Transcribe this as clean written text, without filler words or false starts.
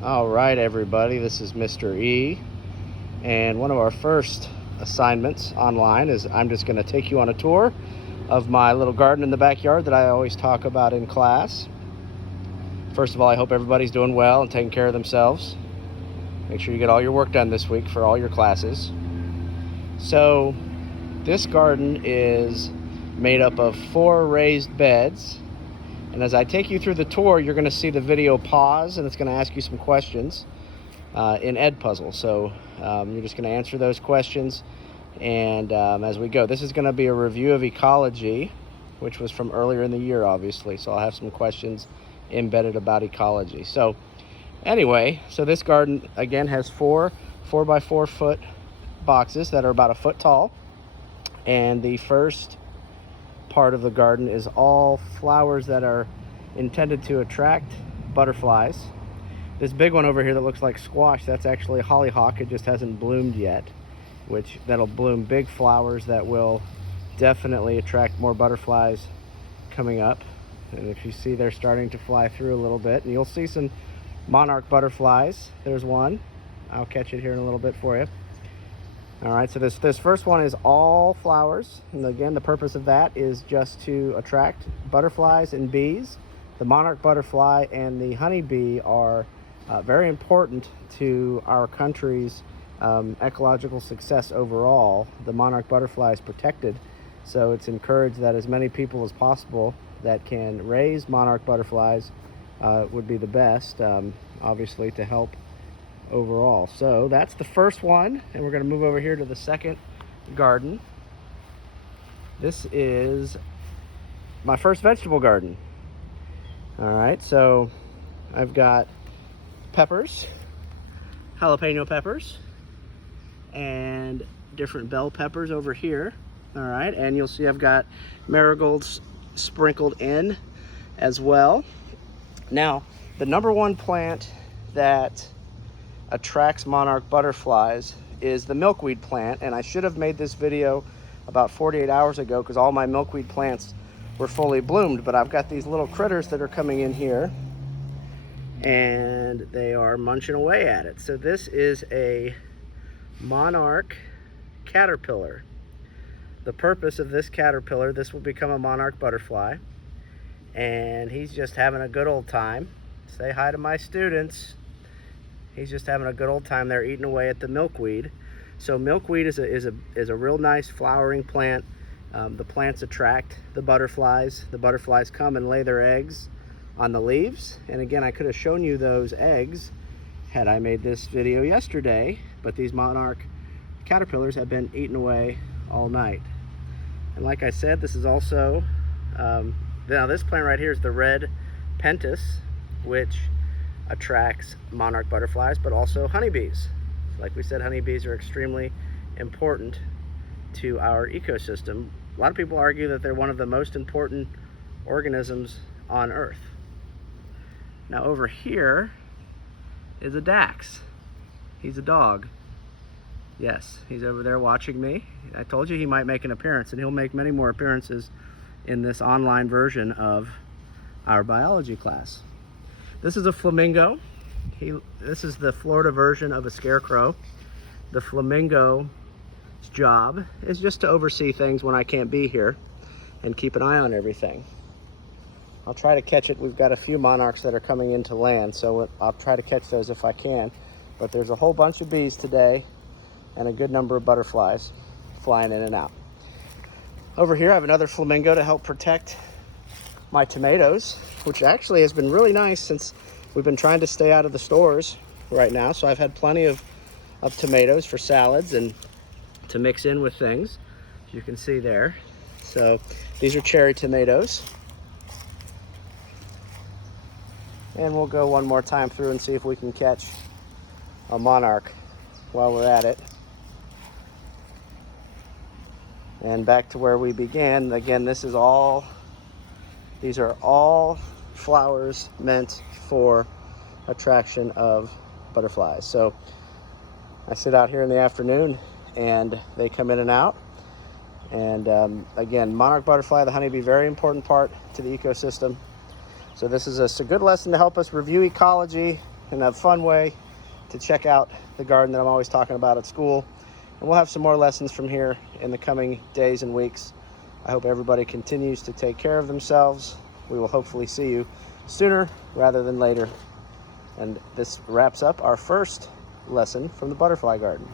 All right, everybody, this is Mr. E, and one of our first assignments online is I'm just going to take you on a tour of my little garden in the backyard that I always talk about in class. First of all, I hope everybody's doing well and taking care of themselves. Make sure you get all your work done this week for all your classes. So this garden is made up of 4 raised beds. And as I take you through the tour, you're going to see the video pause, and it's going to ask you some questions in edpuzzle. So you're just going to answer those questions, and as we go, this is going to be a review of ecology, which was from earlier in the year, obviously. So I'll have some questions embedded about ecology. So anyway, so this garden again has 4 by 4 foot boxes that are about a foot tall, and the first part of the garden is all flowers that are intended to attract butterflies. This big one over here that looks like squash, that's actually hollyhock. It just hasn't bloomed yet, which that'll bloom big flowers that will definitely attract more butterflies coming up. And if you see, they're starting to fly through a little bit, and you'll see some monarch butterflies. There's one. I'll catch it here in a little bit for you. All right, so this first one is all flowers, and again, the purpose of that is just to attract butterflies and bees. The monarch butterfly and the honeybee are very important to our country's ecological success overall. The monarch butterfly is protected, so it's encouraged that as many people as possible that can raise monarch butterflies would be the best, obviously, to help overall. So that's the first one, and we're going to move over here to the second garden. This is my first vegetable garden. All right, so I've got peppers, jalapeno peppers, and different bell peppers over here. All right, and you'll see I've got marigolds sprinkled in as well. Now, the number one plant that attracts monarch butterflies is the milkweed plant, and I should have made this video about 48 hours ago because all my milkweed plants were fully bloomed, but I've got these little critters that are coming in here and they are munching away at it. So this is a monarch caterpillar. The purpose of this caterpillar, this will become a monarch butterfly, and he's just having a good old time. Say hi to my students. He's just having a good old time there eating away at the milkweed. So milkweed is a real nice flowering plant. The plants attract the butterflies. The butterflies come and lay their eggs on the leaves. And again, I could have shown you those eggs had I made this video yesterday, but these monarch caterpillars have been eaten away all night. And like I said, this is also, now this plant right here is the red pentas, which attracts monarch butterflies, but also honeybees. Like we said, honeybees are extremely important to our ecosystem. A lot of people argue that they're one of the most important organisms on Earth. Now over here is a Dax. He's a dog. Yes, he's over there watching me. I told you he might make an appearance, and he'll make many more appearances in this online version of our biology class. This is a flamingo. This is the Florida version of a scarecrow. The flamingo's job is just to oversee things when I can't be here and keep an eye on everything. I'll try to catch it. We've got a few monarchs that are coming into land, so I'll try to catch those if I can. But there's a whole bunch of bees today and a good number of butterflies flying in and out. Over here I have another flamingo to help protect my tomatoes, which actually has been really nice since we've been trying to stay out of the stores right now. So I've had plenty of tomatoes for salads and to mix in with things, as you can see there. So these are cherry tomatoes. And we'll go one more time through and see if we can catch a monarch while we're at it. And back to where we began. Again, these are all flowers meant for attraction of butterflies. So I sit out here in the afternoon and they come in and out. And again, monarch butterfly, the honeybee, very important part to the ecosystem. So this is a good lesson to help us review ecology and a fun way to check out the garden that I'm always talking about at school. And we'll have some more lessons from here in the coming days and weeks. I hope everybody continues to take care of themselves. We will hopefully see you sooner rather than later. And this wraps up our first lesson from the butterfly garden.